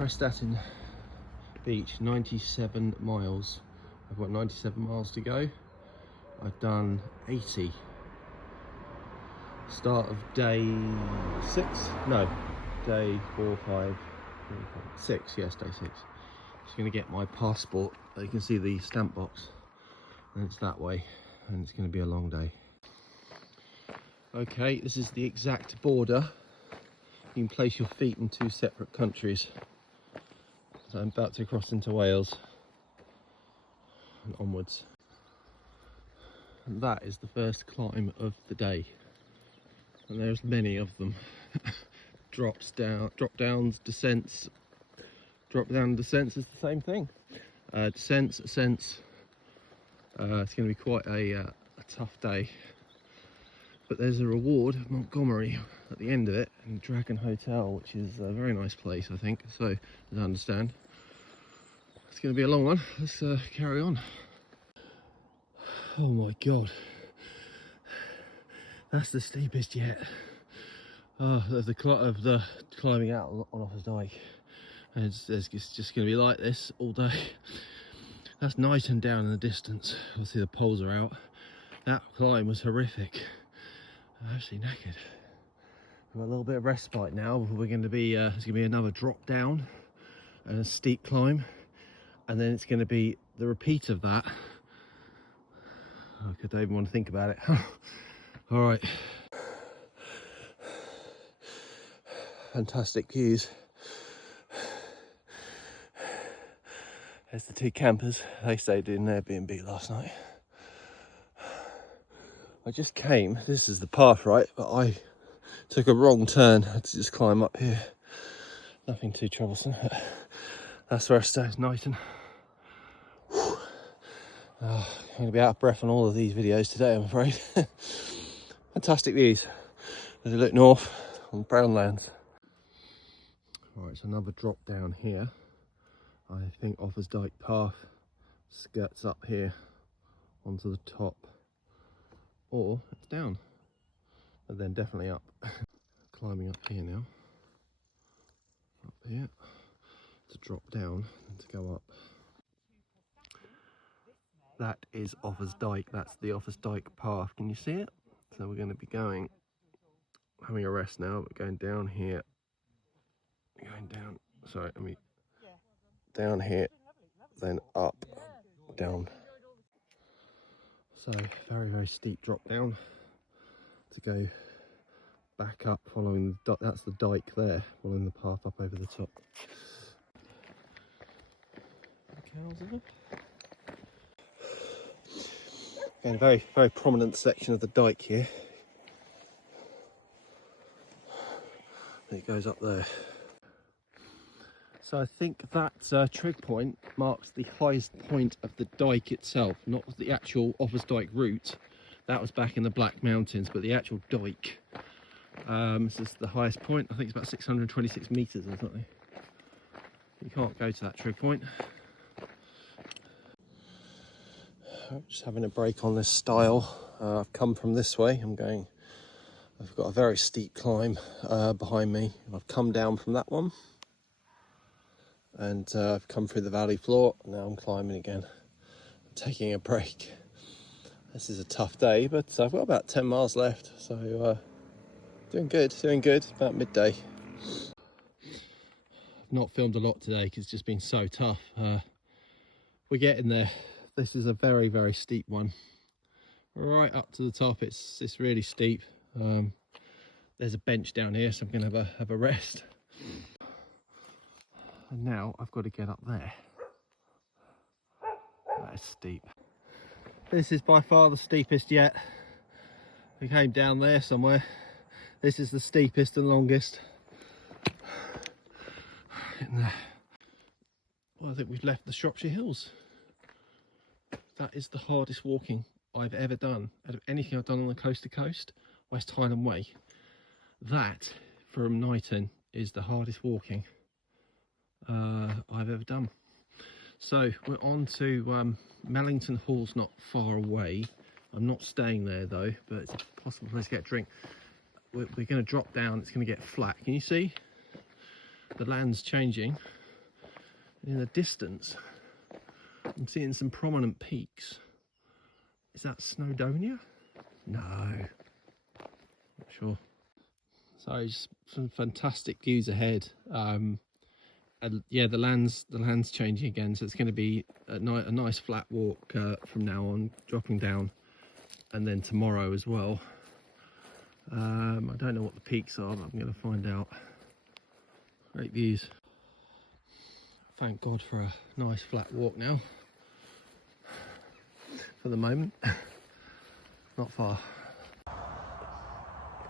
Prestatyn Beach, 97 miles. I've got 97 miles to go. I've done 80. Start of day 6? No, day 4, 5, 6, yes, day 6. Just going to get my passport. You can see the stamp box, and it's that way, and it's going to be a long day. Okay, this is the exact border. You can place your feet in 2 separate countries. So I'm about to cross into Wales and onwards. And that is the first climb of the day. And there's many of them. Drop downs, descents. Drop down and descents is the same thing. Descents, ascents. It's going to be quite a tough day. But there's a reward of Montgomery at the end of it, and Dragon Hotel, which is a very nice place, I think. So, as I understand, it's going to be a long one. Let's carry on. Oh my God, that's the steepest yet. Oh, of the climbing out on Offa's Dyke, and it's just going to be like this all day. That's Knighton down in the distance. Obviously the poles are out. That climb was horrific. I'm actually knackered. We've got a little bit of respite now. We're going to be there's going to be another drop down and a steep climb, and then it's going to be the repeat of that. I don't even want to think about it. All right. Fantastic views. There's the 2 campers. They stayed in Airbnb last night. I just came. This is the path, right? But I took a wrong turn. I had to just climb up here. Nothing too troublesome. That's where I stayed, Knighton. Oh, I'm going to be out of breath on all of these videos today, I'm afraid. Fantastic views as you look north on brown lands. Right, it's another drop down here. I think Offa's Dyke path skirts up here onto the top, or it's down, but then definitely up. Climbing up here now, up here, to drop down and to go up. That is Offa's Dyke. That's the Offa's Dyke path. Can you see it? So we're going to be going, having a rest now, but going down here, going down, sorry, I mean, down here, then up, down. So very, very steep drop down to go back up, following the, that's the dike there, following the path up over the top. Cows in it. Again, a very, very prominent section of the dike here. It goes up there. So I think that trig point marks the highest point of the dike itself, not the actual Offa's Dyke route. That was back in the Black Mountains, but the actual dike. This is the highest point. I think it's about 626 metres or something. You can't go to that trig point. Just having a break on this stile. I've come from this way. I've got a very steep climb behind me. I've come down from that one. And I've come through the valley floor. Now I'm climbing again. I'm taking a break. This is a tough day, but I've got about 10 miles left. So doing good, about midday. I've not filmed a lot today because it's just been so tough. We're getting there. This is a very, very steep one. Right up to the top, it's really steep. There's a bench down here, so I'm going to have a rest. And now I've got to get up there. That is steep. This is by far the steepest yet. We came down there somewhere. This is the steepest and longest. Well, I think we've left the Shropshire Hills. That is the hardest walking I've ever done. Out of anything I've done on the coast to coast, West Highland Way, that from Knighton is the hardest walking I've ever done. So we're on to Mellington Hall's not far away. I'm not staying there though, but it's a possible place to get a drink. We're going to drop down. It's going to get flat. Can you see? The land's changing. In the distance, I'm seeing some prominent peaks. Is that Snowdonia? No, not sure. So just some fantastic views ahead. And yeah, the land's changing again, so it's going to be a nice flat walk from now on, dropping down, and then tomorrow as well. I don't know what the peaks are, but I'm going to find out. Great views. Thank God for a nice flat walk now. For the moment, not far.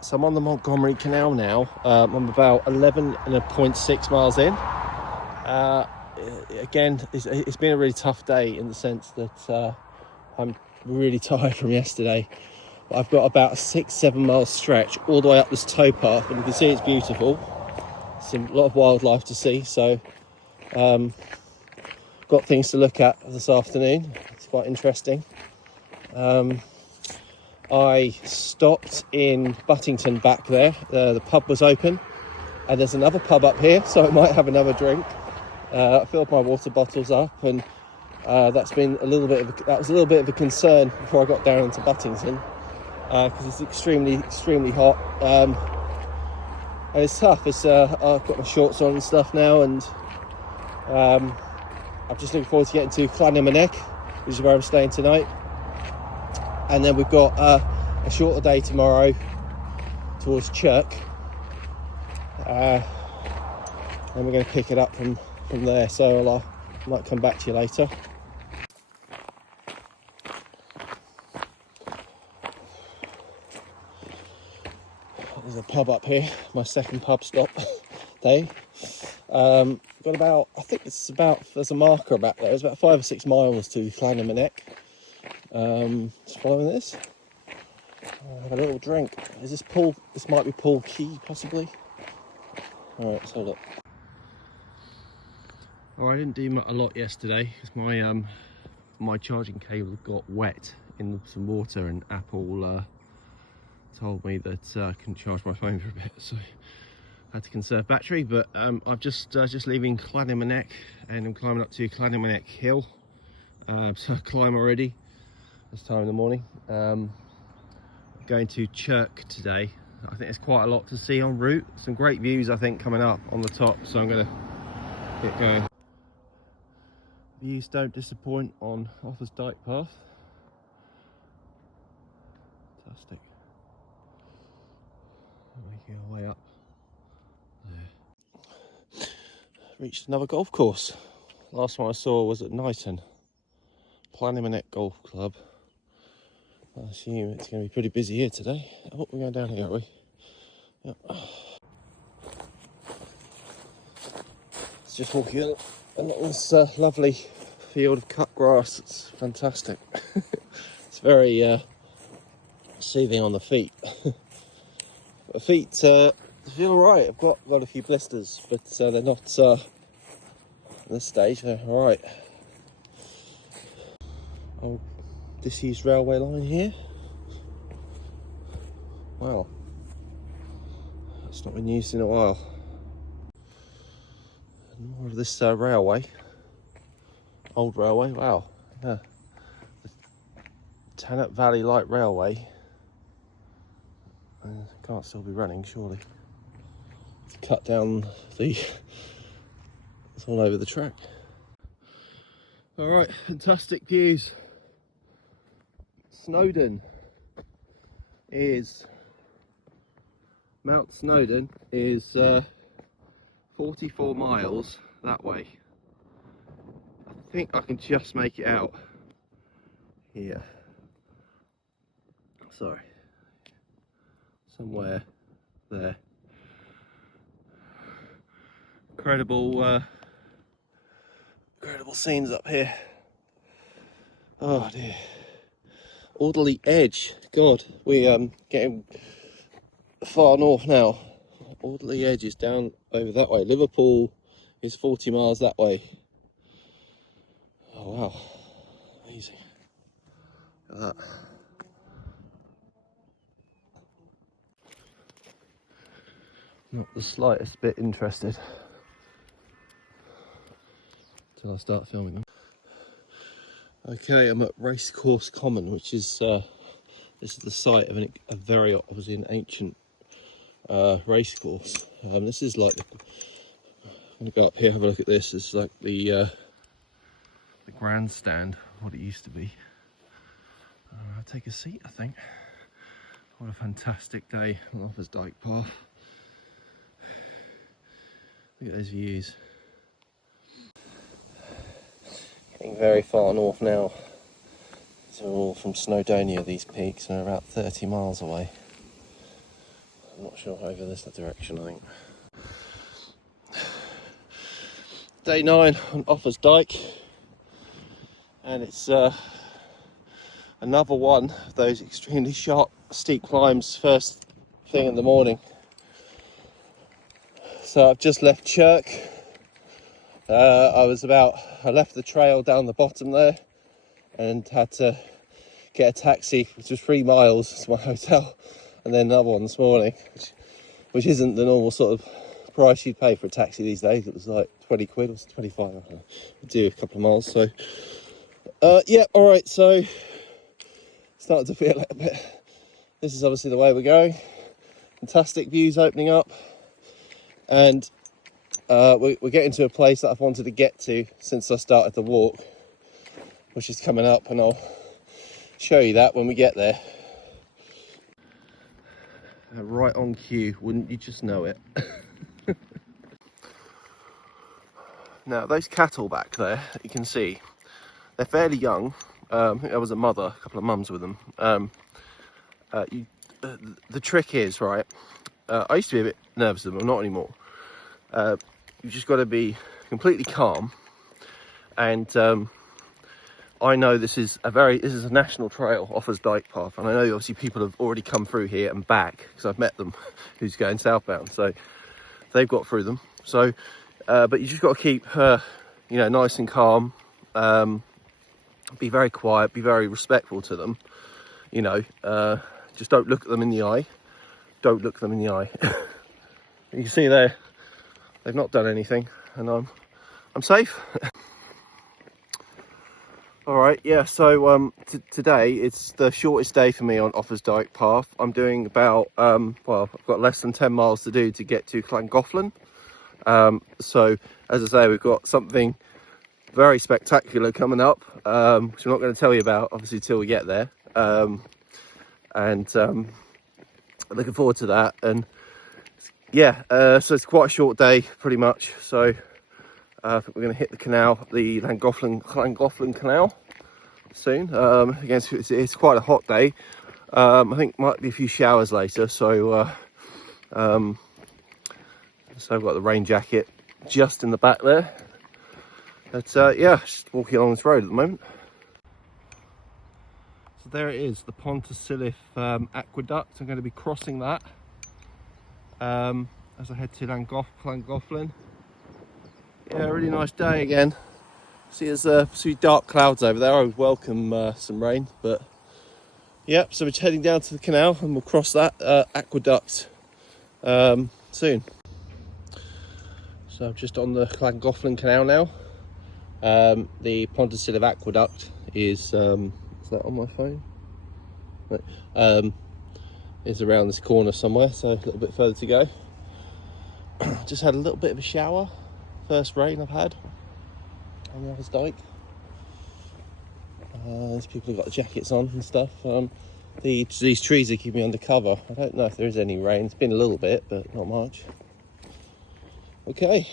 So I'm on the Montgomery Canal now. I'm about 11.6 miles in. Again, it's been a really tough day in the sense that I'm really tired from yesterday. But I've got about a 6-7 mile stretch all the way up this towpath, and you can see it's beautiful. It's a lot of wildlife to see, so got things to look at this afternoon. It's quite interesting. I stopped in Buttington back there. The pub was open, and there's another pub up here, so I might have another drink. I filled my water bottles up, and that was a little bit of a concern before I got down into Buttington, because it's extremely hot, and it's tough. I've got my shorts on and stuff now, and I'm just looking forward to getting to Llanymynech, which is where I'm staying tonight. And then we've got a shorter day tomorrow towards Chirk. And we're going to pick it up from there. So I might come back to you later. There's a pub up here, my second pub stop day. Got about, I think there's a marker about there. It's about 5 or 6 miles to Llanymynech. Just following this. I'll have a little drink. Is this Paul? This might be Paul Key, possibly. All right, let's hold up. I didn't do a lot yesterday because my charging cable got wet in some water, and Apple told me that I couldn't charge my phone for a bit, so I had to conserve battery. But I'm just leaving Llanymynech, and I'm climbing up to Llanymynech Hill. So I climb already. This time in the morning. Going to Chirk today. I think there's quite a lot to see en route. Some great views, I think, coming up on the top, so I'm going to get going. Views don't disappoint on Offa's Dyke path. Fantastic. Making our way up there. Reached another golf course. Last one I saw was at Knighton. Llanymynech Golf Club. I assume it's going to be pretty busy here today. Oh, we're going down here, aren't we? Yep. It's just walking along this lovely field of cut grass. It's fantastic. It's very soothing on the feet. The feet feel alright. I've got a few blisters, but they're not at this stage. They're alright. Oh. Disused railway line here. Wow, that's not been used in a while. And more of this railway, old railway. Wow, yeah. The Tanat Valley Light Railway can't still be running, surely. It's cut down it's all over the track. All right, fantastic views. Mount Snowdon is 44 miles that way. I think I can just make it out here. Sorry, somewhere there. Incredible scenes up here. Oh dear. Alderley Edge. God, we're getting far north now. Alderley Edge is down over that way. Liverpool is 40 miles that way. Oh wow, amazing. Look at that. Not the slightest bit interested. till I start filming them. Okay, I'm at Racecourse Common, which is this is the site of a very obviously an ancient racecourse. This is like I'm gonna go up here, have a look at this. It's like the grandstand, what it used to be. I'll take a seat, I think. What a fantastic day on Offa's Dyke path. Look at those views. Getting very far north now. These are all from Snowdonia, these peaks, and they're about 30 miles away. I'm not sure over this direction, I think. Day 9 on Offa's Dyke, and it's another one of those extremely sharp, steep climbs first thing in the morning. So I've just left Chirk. I left the trail down the bottom there and had to get a taxi, which was 3 miles to my hotel, and then another one this morning, which isn't the normal sort of price you'd pay for a taxi these days. It was like 20 quid or 25, I don't know. Do a couple of miles. So yeah, all right, so starting to feel a bit. This is obviously the way we're going. Fantastic views opening up, and we're getting to a place that I've wanted to get to since I started the walk, which is coming up, and I'll show you that when we get there. Right on cue, wouldn't you just know it? Now those cattle back there that you can see, they're fairly young. I think there was a mother, a couple of mums with them. The trick is, right, I used to be a bit nervous of them, not anymore. You've just got to be completely calm, and I know this is a national trail, Offa's Dyke path, and I know obviously people have already come through here and back because I've met them who's going southbound, so they've got through them. So but you just got to keep you know, nice and calm, be very quiet, be very respectful to them, you know. Just don't look at them in the eye. Don't look them in the eye. You can see there, they've not done anything, and I'm safe. All right, yeah. So today it's the shortest day for me on Offa's Dyke path. I'm doing about well, I've got less than 10 miles to do to get to Llangollen. So as I say, we've got something very spectacular coming up, which I'm not going to tell you about obviously till we get there. And looking forward to that. And yeah, so it's quite a short day pretty much. So I think we're going to hit the canal, the Llangollen canal soon. Again, it's quite a hot day. I think might be a few showers later. So so I've got the rain jacket just in the back there. But yeah, just walking along this road at the moment. So there it is, the Pontysilif aqueduct. I'm going to be crossing that as I head to Llangollen. Yeah, really nice day again. See, there's a few dark clouds over there. I would welcome some rain, but yeah. So we're heading down to the canal, and we'll cross that aqueduct soon. So I'm just on the Llangollen canal now. The Pontysilif aqueduct is that on my phone? Right. Is around this corner somewhere, so a little bit further to go. Just had a little bit of a shower. First rain I've had on the Offa's Dyke. There's people who've got jackets on and stuff. These trees are keeping me under cover. I don't know if there is any rain. It's been a little bit, but not much. Okay.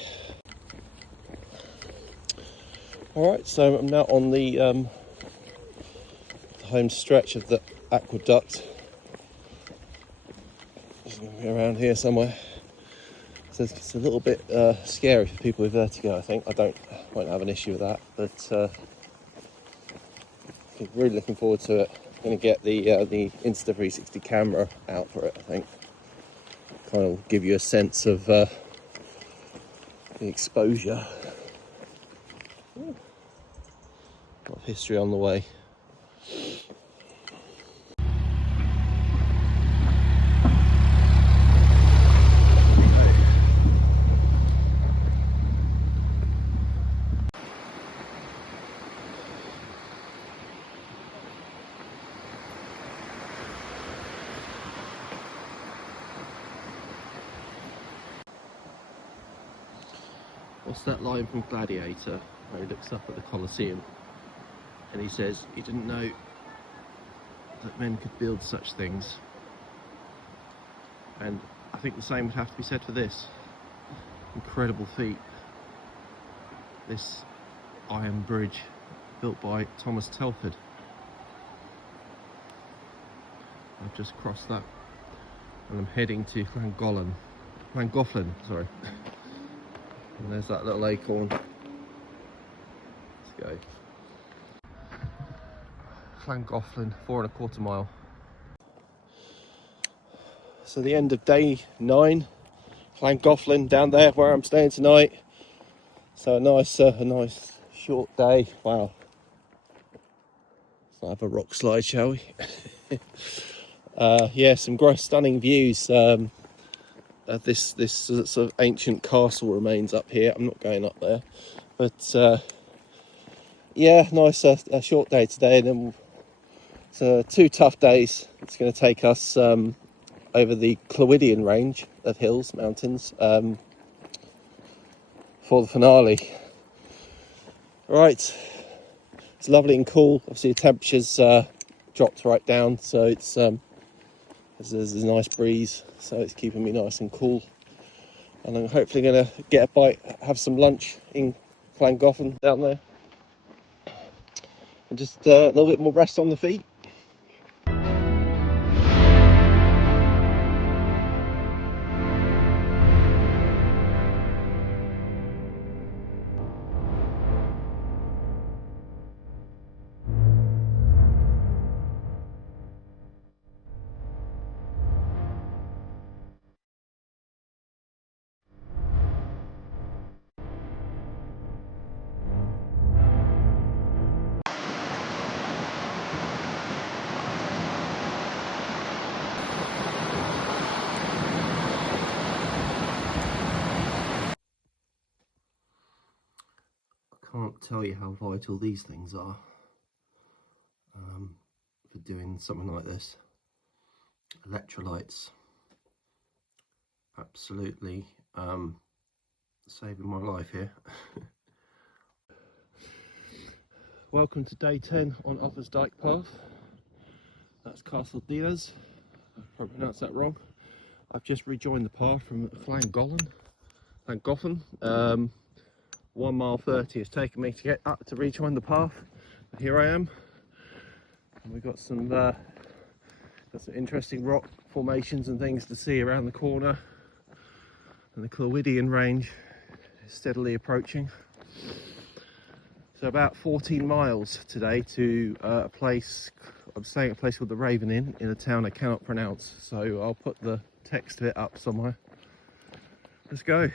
All right, so I'm now on the home stretch of the aqueduct. Just going to be around here somewhere. So it's a little bit scary for people with vertigo, I think. Won't have an issue with that, but I'm really looking forward to it. I'm going to get the Insta360 camera out for it, I think. Kind of give you a sense of the exposure. Ooh. A lot of history on the way. What's that line from Gladiator where he looks up at the Colosseum and he says he didn't know that men could build such things? And I think the same would have to be said for this. Incredible feat. This iron bridge built by Thomas Telford. I've just crossed that and I'm heading to Llangollen, sorry. And there's that little acorn. Let's go. Llangollen, 4¼ mile. So the end of day 9, Llangollen down there where I'm staying tonight. So a nice short day. Wow. Let's have a rock slide, shall we? Yeah, some stunning views. This sort of ancient castle remains up here. I'm not going up there, but yeah, nice. A short day today, and then so 2 tough days. It's going to take us over the Clwydian range of hills, mountains, for the finale. Right, it's lovely and cool. Obviously, the temperature's dropped right down, so it's there's a nice breeze, so it's keeping me nice and cool. And I'm hopefully going to get a bite, have some lunch in Llangollen down there, and just a little bit more rest on the feet. Can't tell you how vital these things are for doing something like this. Electrolytes, absolutely saving my life here. Welcome to day 10 on Offa's Dyke path. That's Castle Dinas. I probably pronounced that wrong. I've just rejoined the path from Llangollen. 1 mile 30 it's taken me to get up to rejoin the path. But here I am, and we've got some interesting rock formations and things to see around the corner, and the Clwydian range is steadily approaching. So about 14 miles today to a place, I'm staying at a place called the Raven Inn in a town I cannot pronounce, so I'll put the text of it up somewhere. Let's go.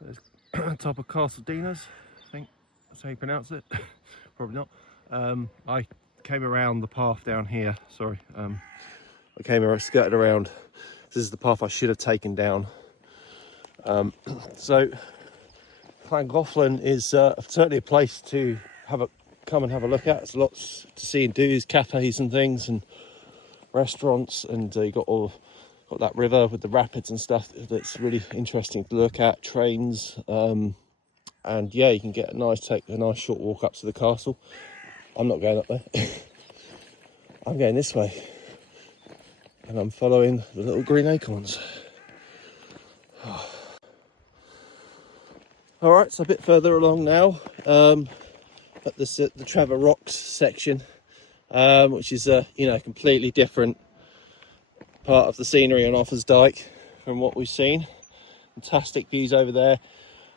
There's top of Castle Dinas, I think that's how you pronounce it. Probably not. I came around the path down here, sorry. I came around, skirted around. This is the path I should have taken down. So Llangollen is certainly a place to come and have a look at. There's lots to see and do. There's cafes and things and restaurants, and you got that river with the rapids and stuff that's really interesting to look at. Trains, and yeah, you can get take a nice short walk up to the castle. I'm not going up there. I'm going this way, and I'm following the little green acorns. All right, so a bit further along now, at the Trevor Rocks section, which is a completely different part of the scenery on Offa's Dyke from what we've seen. Fantastic views over there.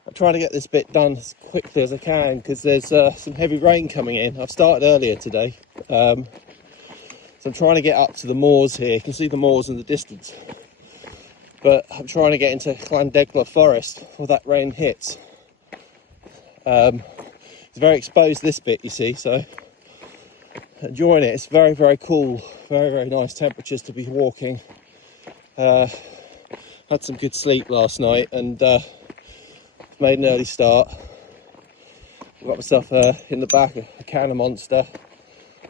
I'm trying to get this bit done as quickly as I can because there's some heavy rain coming in. I've started earlier today, so I'm trying to get up to the moors here. You can see the moors in the distance, but I'm trying to get into Llandegla forest before that rain hits. It's very exposed, this bit, you see, so enjoying it. It's very, very cool, very, very nice temperatures to be walking. Had some good sleep last night and made an early start. Got myself in the back a can of Monster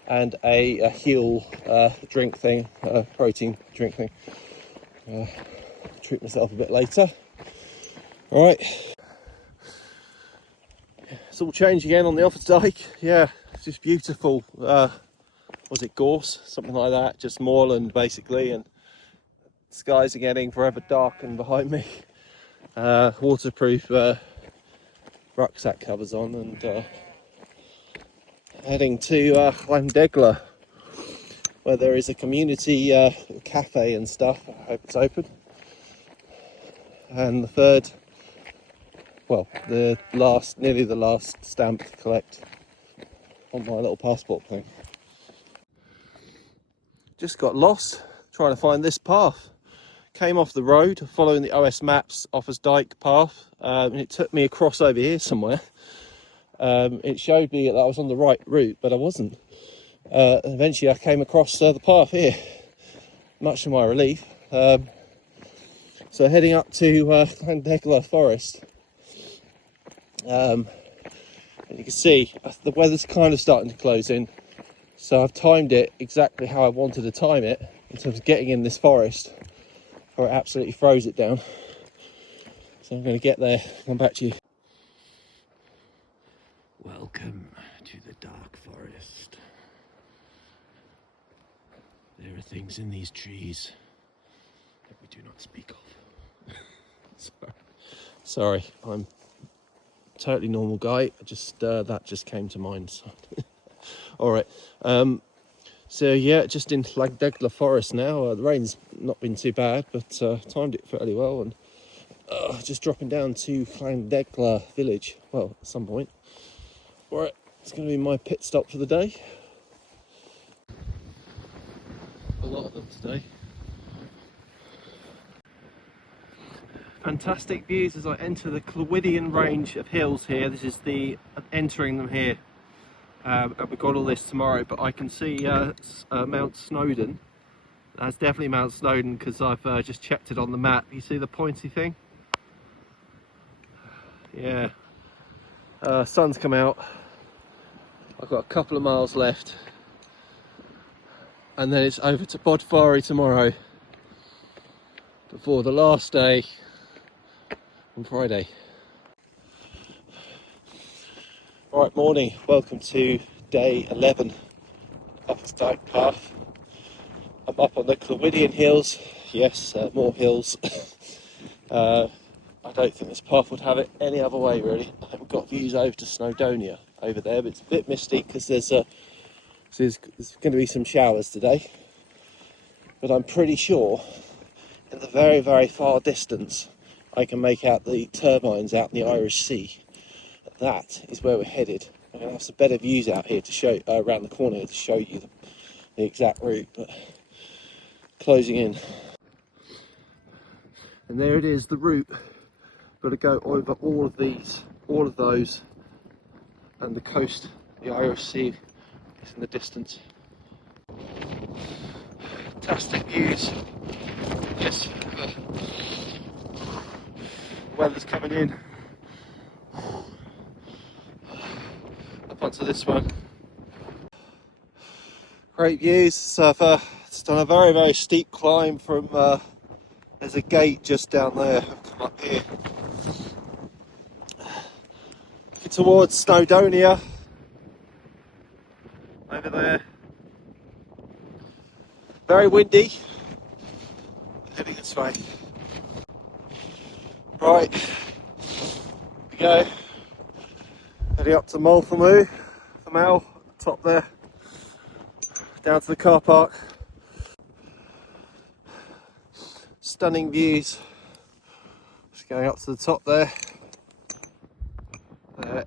and a Huel drink thing, protein drink thing. Treat myself a bit later. All right, it's all changed again on the Offa Dyke. Yeah, it's just beautiful. Was it gorse? Something like that. Just moorland basically, and skies are getting forever darkened behind me. Waterproof rucksack covers on, and heading to Llandegla, where there is a community cafe and stuff. I hope it's open. And nearly the last stamp to collect on my little passport thing. Just got lost trying to find this path. Came off the road following the OS Maps Offa's Dyke path, and it took me across over here somewhere. It showed me that I was on the right route, but I wasn't. And eventually I came across the path here, much to my relief. So heading up to Llandegla Forest. And you can see the weather's kind of starting to close in, so I've timed it exactly how I wanted to time it in terms of getting in this forest, or it absolutely froze it down. So I'm going to get there and come back to you. Welcome to the dark forest. There are things in these trees that we do not speak of. Sorry, I'm a totally normal guy. That just came to mind. So. All right. So yeah, just in Llandegla Forest now. The rain's not been too bad, but timed it fairly well, and just dropping down to Llandegla village. Well, at some point. All right, it's going to be my pit stop for the day. A lot of them today. Fantastic views as I enter the Clwydian range of hills here. This is the entering them here. We've got all this tomorrow, but I can see Mount Snowdon. That's definitely Mount Snowdon because I've just checked it on the map. You see the pointy thing? Yeah. Sun's come out. I've got a couple of miles left, and then it's over to Bodfari tomorrow before the last day on Friday. Alright, morning, welcome to day 11 of the Dyke path. I'm up on the Clwydian hills. Yes, more hills. I don't think this path would have it any other way really. We've got views over to Snowdonia over there, but it's a bit misty because there's going to be some showers today. But I'm pretty sure in the very, very far distance I can make out the turbines out in the Irish Sea. That is where we're headed. I'm going to have some better views out here to show around the corner here to show you the exact route, but closing in. And there it is, the route. Got to go over all of those, and the coast, the Irish Sea is in the distance. Fantastic views. Yes, weather's coming in. Up onto this one. Great views. So I've it's done a very, very steep climb from. There's a gate just down there. I've come up here towards Snowdonia. Over there. Very windy. Heading this way. Right. Here we go. Heading up to Montgomery, the Mall, top there. Down to the car park. Stunning views. Just going up to the top there. There.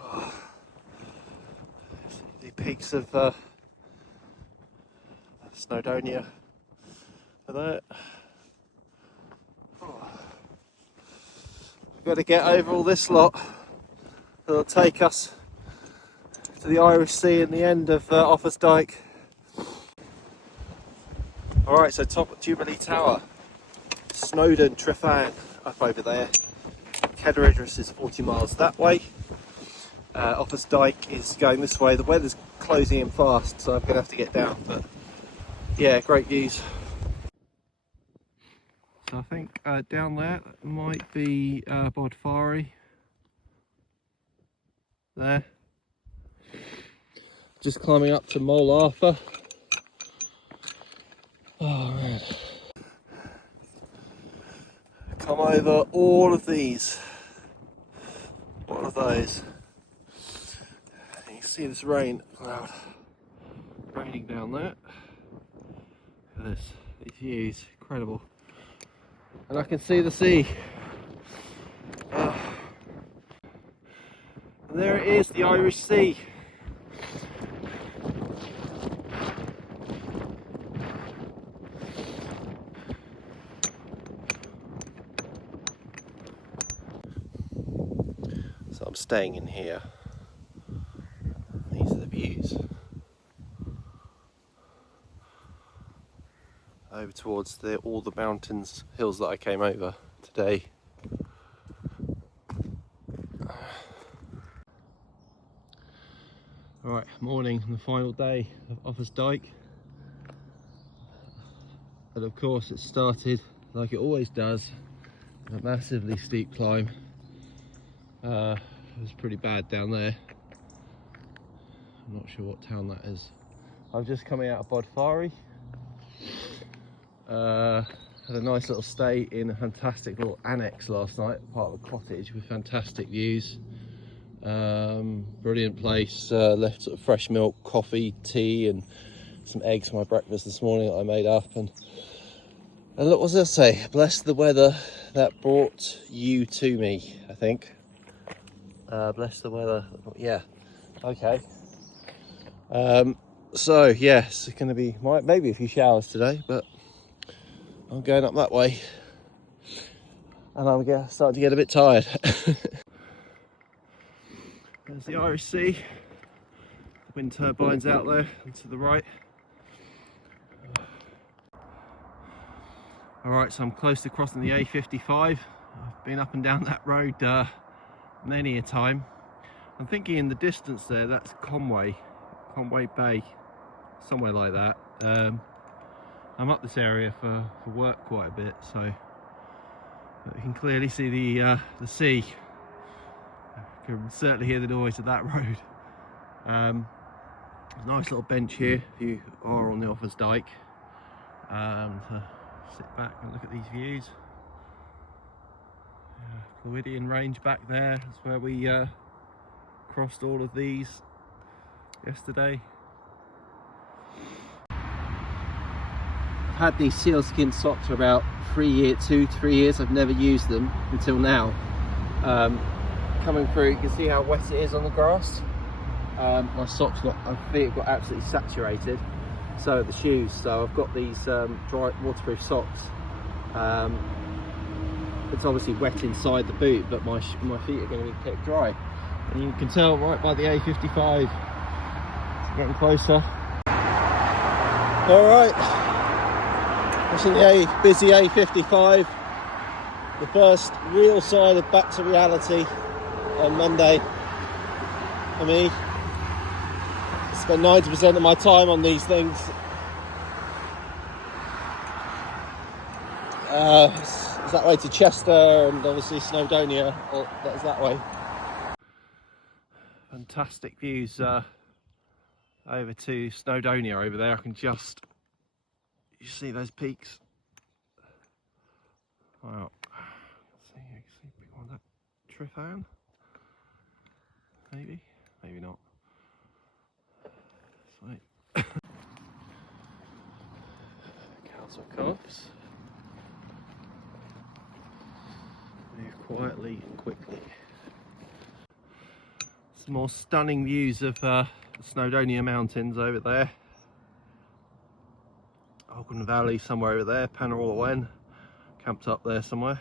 Oh. The peaks of Snowdonia are there. Oh. We've got to get over all this lot. It'll take us to the Irish Sea and the end of Offa's Dyke. Alright, so top of Jubilee Tower, Snowdon, Trefan up over there. Kedderidris is 40 miles that way. Offa's Dyke is going this way. The weather's closing in fast, so I'm going to have to get down, but yeah, great views. So I think down there might be Bodfari. There. Just climbing up to Mole Offa. Oh man. Come over all of these. All of those. You can see this rain cloud raining down there. Look at this. These views, incredible. And I can see the sea. And there it is, the Irish Sea. So I'm staying in here. These are the views. Over towards all the mountains, hills that I came over today. Alright, morning on the final day of Offa's Dyke. And of course it started like it always does, a massively steep climb. It was pretty bad down there. I'm not sure what town that is. I'm just coming out of Bodfari. Had a nice little stay in a fantastic little annex last night, part of a cottage with fantastic views. Brilliant place. Left sort of fresh milk, coffee, tea and some eggs for my breakfast this morning that I made up. And look, what does I say? Bless the weather that brought you to me, I think. Bless the weather. Yeah. Okay. So yes, it's going to be maybe a few showers today, but I'm going up that way, and I'm starting to get a bit tired. There's the Irish Sea. Wind turbines out there and to the right. Alright, so I'm close to crossing the A55. I've been up and down that road many a time. I'm thinking in the distance there, that's Conway Bay, somewhere like that. I'm up this area for work quite a bit, so you can clearly see the sea. You can certainly hear the noise of that road. Nice little bench here if you are on the Offa's Dyke. To sit back and look at these views. Clwydian Range back there, that's where we crossed all of these yesterday. I've had these sealskin socks for about 2 to 3 years. I've never used them until now. Coming through, you can see how wet it is on the grass. My socks my feet got absolutely saturated. So the shoes. So I've got these dry waterproof socks. It's obviously wet inside the boot, but my feet are going to be kept dry. And you can tell right by the A55. It's getting closer. All right. Watching the busy A55. The first real sign of back to reality on Monday for me. I spend 90% of my time on these things. It's that way to Chester and obviously Snowdonia, or that's that way. Fantastic views over to Snowdonia over there. I can just, you see those peaks? Wow. See, you can see big one, that Trifan. Maybe, maybe not. Sweet. Council Copse. Move quietly and quickly. Some more stunning views of the Snowdonia Mountains over there. Ogden Valley somewhere over there, Panarolawen, camped up there somewhere.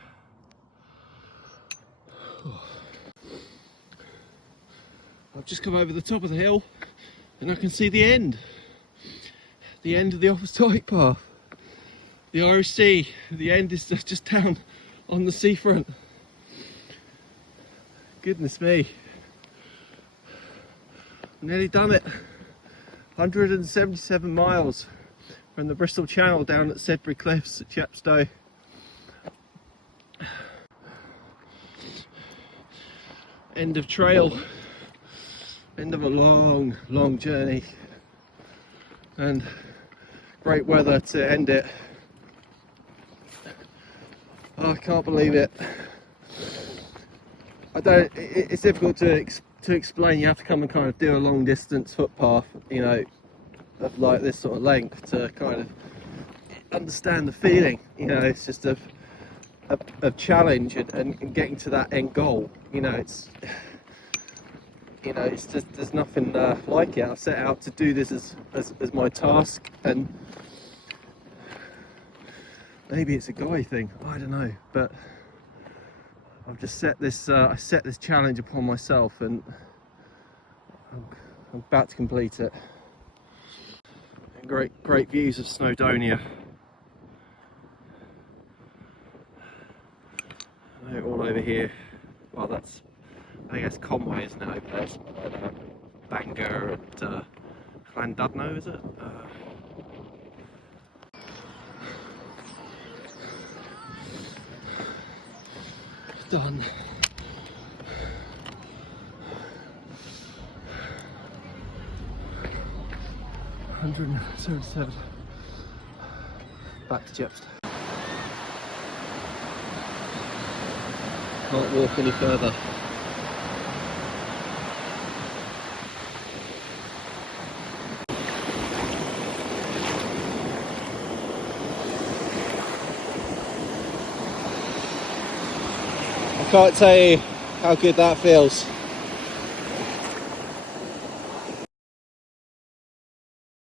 I've just come over the top of the hill and I can see the end of the Offa's Dyke path. The Irish Sea, the end is just down on the seafront. Goodness me. Nearly done it. 177 miles from the Bristol Channel down at Sedbury Cliffs at Chepstow. End of trail, end of a long journey, and great weather to end it. Oh, I can't believe it. It's difficult to explain. You have to come and kind of do a long distance footpath, you know, of like this sort of length to kind of understand the feeling. You know, it's just a challenge and getting to that end goal. You know, it's just, there's nothing like it. I set out to do this as my task, and maybe it's a guy thing, I don't know, but I've just set this I set this challenge upon myself, and I'm about to complete it. And great views of Snowdonia. All over here. Well, that's, I guess, Conway, isn't it, over there? Bangor and Llandudno, is it? Done. $177. Back to Chepstow. Can't walk any further. I can't tell you how good that feels.